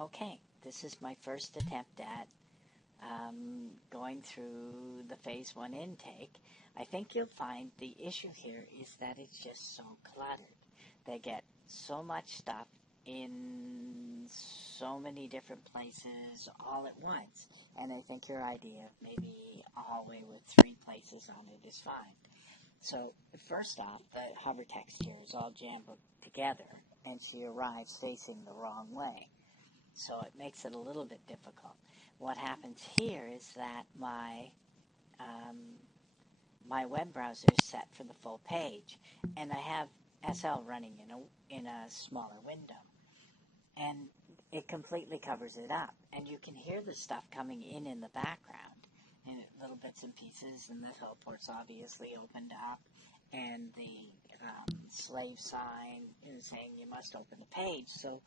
okay, this is my first attempt at going through the phase one intake. I think you'll find the issue here is that it's just so cluttered. They get so much stuff in so many different places all at once. And I think your idea of maybe a hallway with 3 places on it is fine. So first off, the hover text here is all jumbled together, and she arrives facing the wrong way. So it makes it a little bit difficult. What happens here is that my web browser is set for the full page, and I have SL running in a smaller window, and it completely covers it up, and you can hear the stuff coming in the background, and little bits and pieces, and the help port's obviously opened up, and the slave sign is saying you must open the page. So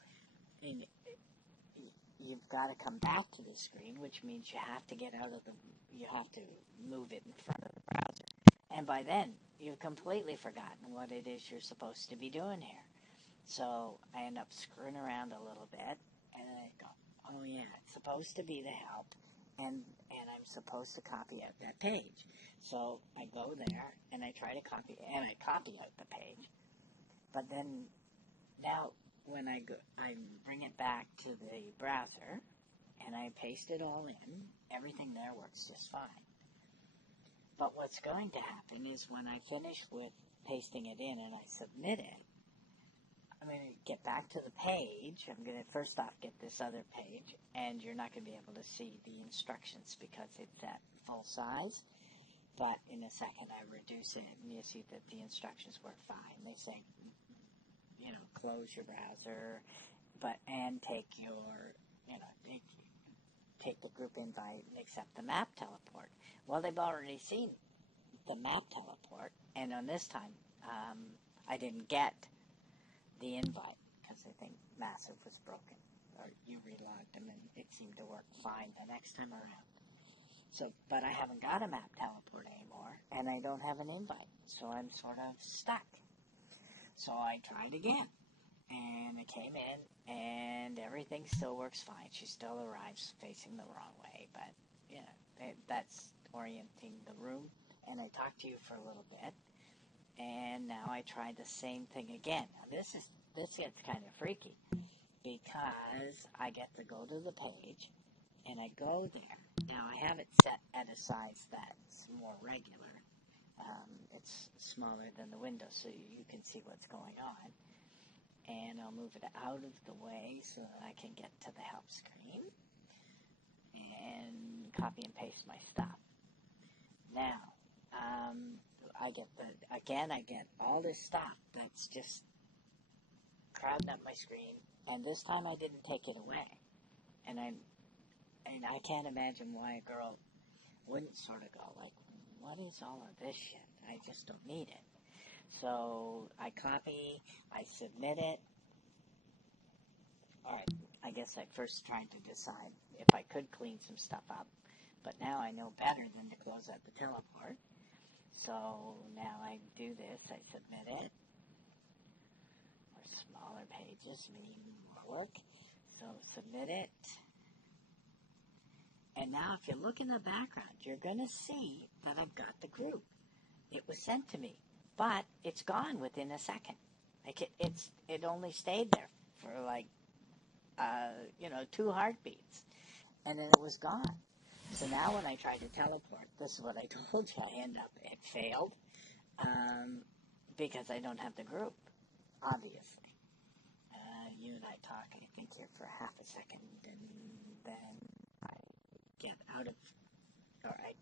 you've got to come back to the screen, which means you have to you have to move it in front of the browser. And by then, you've completely forgotten what it is you're supposed to be doing here. So I end up screwing around a little bit, and I go, oh yeah, it's supposed to be the help, and I'm supposed to copy out that page. So I go there, and I try to copy out the page. But then now when I bring it back to the browser, and I paste it all in, everything there works just fine. But what's going to happen is when I finish with pasting it in and I submit it, I'm going to get back to the page. I'm going to first off get this other page, and you're not going to be able to see the instructions because it's at full size. But in a second, I reduce it, and you see that the instructions work fine. They say, close your browser, and take take the group invite and accept the map teleport. Well, they've already seen the map teleport, and on this time, I didn't get the invite because I think Massive was broken, or you relogged them, and it seemed to work fine the next time around. So, but I haven't got a map teleport anymore, and I don't have an invite, so I'm sort of stuck. So I tried again, and I came in, and everything still works fine. She still arrives facing the wrong way, but that's orienting the room. And I talked to you for a little bit, and now I tried the same thing again. Now this gets kind of freaky because I get to go to the page, and I go there. Now I have it set at a size that's more regular. It's smaller than the window, so you can see what's going on. And I'll move it out of the way so that I can get to the help screen and copy and paste my stuff. Now, I get all this stuff that's just crowding up my screen, and this time I didn't take it away. And I can't imagine why a girl wouldn't sort of go like, what is all of this shit? I just don't need it. So I copy, I submit it. All right, I guess I first tried to decide if I could clean some stuff up, but now I know better than to close out the teleport. So now I do this, I submit it. Or smaller pages mean more work. So submit it. And now if you look in the background, you're going to see that I've got the group. It was sent to me, but it's gone within a second. Like it only stayed there for 2 heartbeats, and then it was gone. So now when I try to teleport, this is what I told you. It failed because I don't have the group, obviously. You and I talk, I think, here for half a second, and then I get out of, or I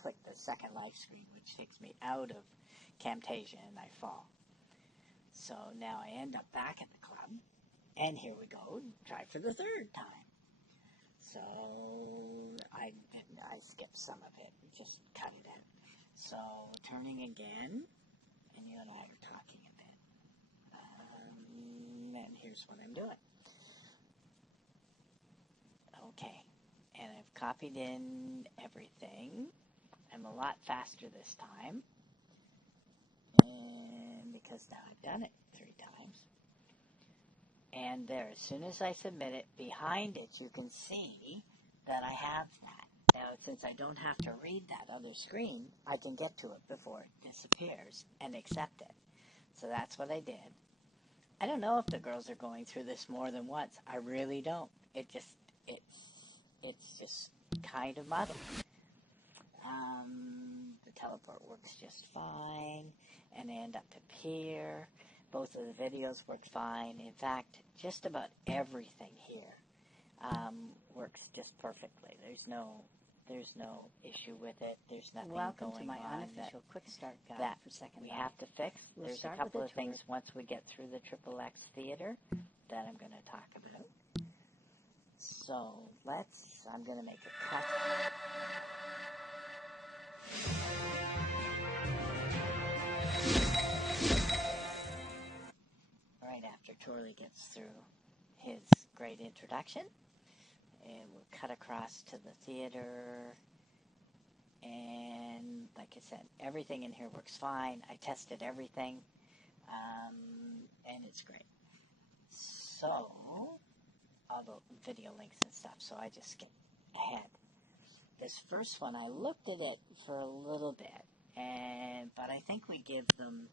click the second live screen, which takes me out of Camtasia, and I fall. So now I end up back at the club, and here we go, try for the 3rd time. So I skipped some of it, just cut it out. So turning again, and you and I were talking a bit. And here's what I'm doing. Okay, and I've copied in everything. I'm a lot faster this time, and because now I've done it 3 times. And there, as soon as I submit it, behind it, you can see that I have that. Now, since I don't have to read that other screen, I can get to it before it disappears and accept it. So that's what I did. I don't know if the girls are going through this more than once. I really don't. It's just kind of muddled. The teleport works just fine, and I end up here. Both of the videos work fine. In fact, just about everything here works just perfectly. There's no issue with it. There's nothing Welcome going to my on unofficial quick start guide that for Second we Life. have to fix. We'll There's a start couple with of a tour. things once we get through the Triple X Theater that I'm going to talk about. So I'm going to make a cut. Right after Torley gets through his great introduction, and we'll cut across to the theater. And like I said, everything in here works fine. I tested everything, and it's great. So, all the video links and stuff, so I just skip ahead. This first one, I looked at it for a little bit, but I think we give them,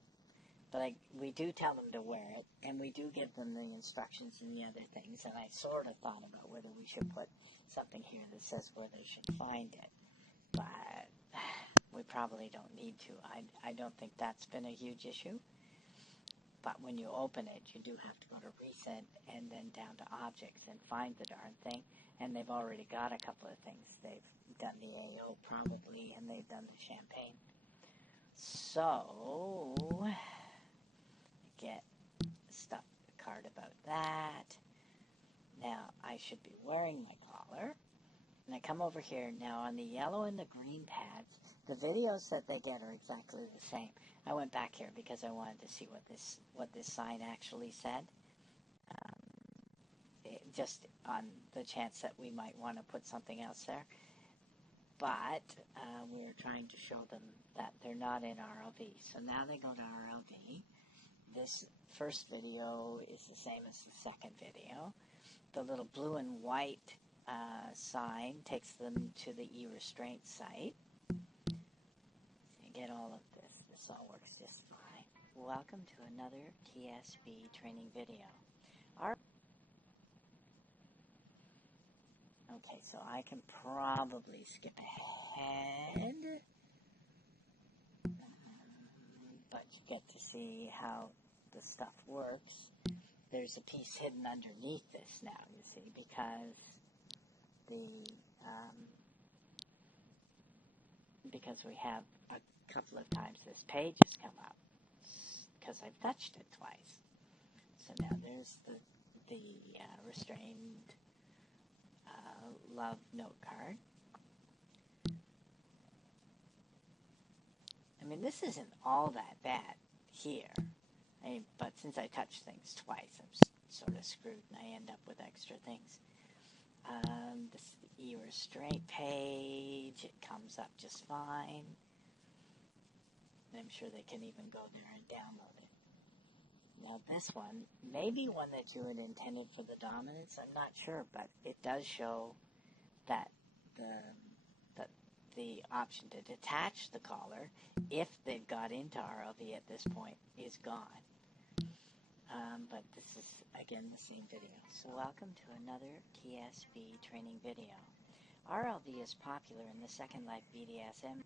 we do tell them to wear it, and we do give them the instructions and the other things, and I sort of thought about whether we should put something here that says where they should find it, but we probably don't need to. I don't think that's been a huge issue. But when you open it, you do have to go to Recent and then down to Objects and find the darn thing. And they've already got a couple of things. They've done the AO probably, and they've done the Champagne. So, get stuff card about that. Now, I should be wearing my collar. And I come over here. Now, on the yellow and the green pads, the videos that they get are exactly the same. I went back here because I wanted to see what this sign actually said. Just on the chance that we might want to put something else there. But we were trying to show them that they're not in RLV. So now they go to RLV. This first video is the same as the second video. The little blue and white sign takes them to the e-restraint site. You get all of this. This all works just fine. Welcome to another TSB training video. Okay, so I can probably skip ahead, but you get to see how the stuff works. There's a piece hidden underneath this now, you see, because because we have a couple of times this page has come up because I've touched it twice. So now there's the restrained love note card. I mean, this isn't all that bad here. But since I touch things twice, I'm sort of screwed and I end up with extra things. This is the e-restraint page. It comes up just fine. And I'm sure they can even go there and download it. Now this one, maybe one that you had intended for the dominance, I'm not sure, but it does show that the option to detach the collar, if they've got into RLV at this point, is gone. But this is, again, the same video. So welcome to another TSB training video. RLV is popular in the Second Life BDSM.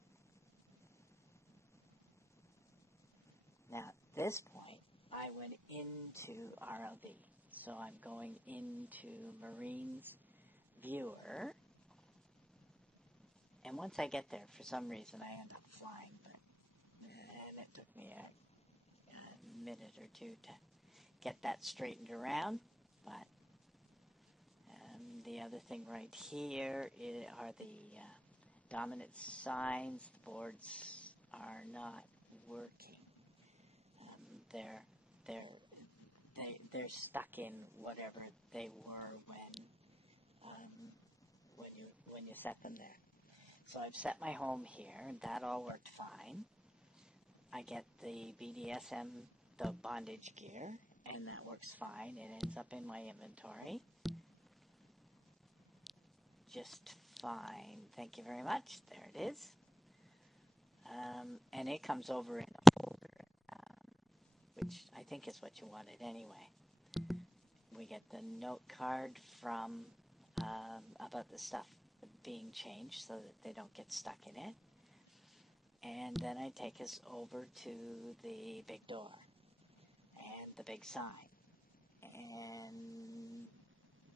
Now, at this point, I went into RLV. So I'm going into Marine's Viewer. And once I get there, for some reason, I end up flying. And it took me a minute or two to get that straightened around. But the other thing right here are the dominant signs. The boards are not working. They're stuck in whatever they were when you set them there. So I've set my home here, and that all worked fine. I get the BDSM, the bondage gear, and that works fine. It ends up in my inventory just fine. Thank you very much. There it is. And it comes over in a folder, which I think is what you wanted anyway. We get the note card from about the stuff being changed so that they don't get stuck in it. And then I take us over to the big door and the big sign. And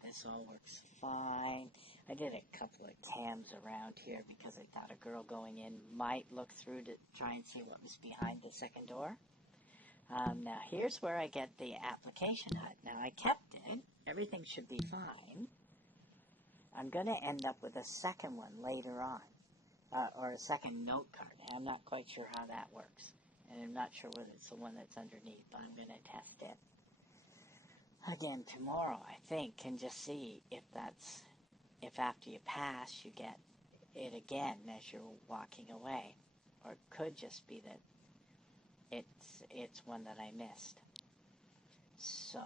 this all works fine. I did a couple of cams around here because I thought a girl going in might look through to try and see what was behind the second door. Now here's where I get the application hut. Now I kept it. Everything should be fine. I'm going to end up with a second one later on, or a second note card. I'm not quite sure how that works, and I'm not sure whether it's the one that's underneath, but I'm going to test it again tomorrow, I think, and just see if after you pass, you get it again as you're walking away, or it could just be that it's one that I missed. So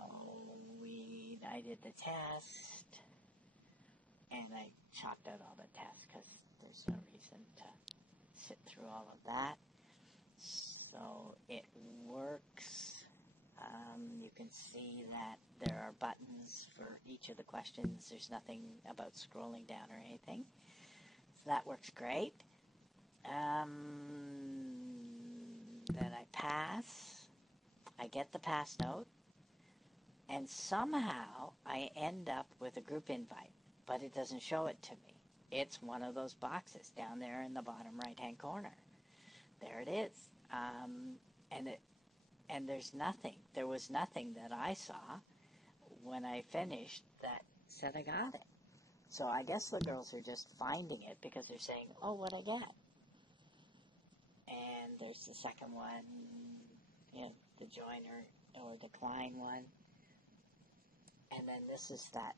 I did the test, and I chopped out all the tests because there's no reason to sit through all of that. So it works. You can see that there are buttons for each of the questions. There's nothing about scrolling down or anything. So that works great. Then I pass. I get the pass note. And somehow I end up with a group invite, but it doesn't show it to me. It's one of those boxes down there in the bottom right-hand corner. There it is. And there's nothing. There was nothing that I saw when I finished that said I got it. So I guess the girls are just finding it because they're saying, oh, what'd I get? And there's the second one, the join or decline one. And then this is that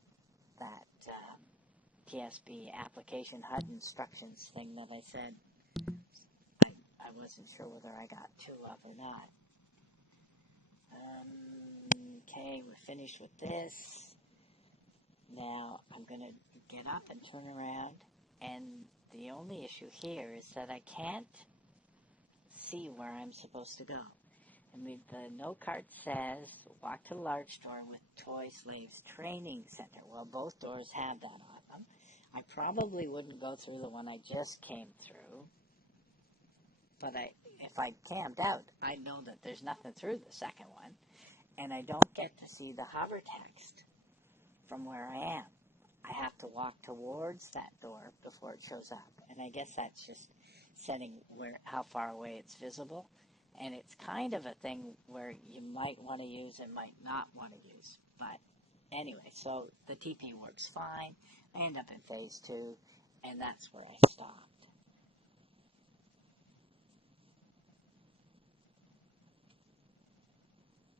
TSB application HUD instructions thing that I said I wasn't sure whether I got two of or not. Okay, we're finished with this. Now I'm going to get up and turn around, and the only issue here is that I can't see where I'm supposed to go. I mean, the note card says, walk to the large door with Toy Slaves Training Center. Well, both doors have that on them. I probably wouldn't go through the one I just came through, but if I camped out, I'd know that there's nothing through the second one, and I don't get to see the hover text from where I am. I have to walk towards that door before it shows up, and I guess that's just setting how far away it's visible. And it's kind of a thing where you might want to use and might not want to use. But anyway, so the TP works fine. I end up in phase 2, and that's where I stop.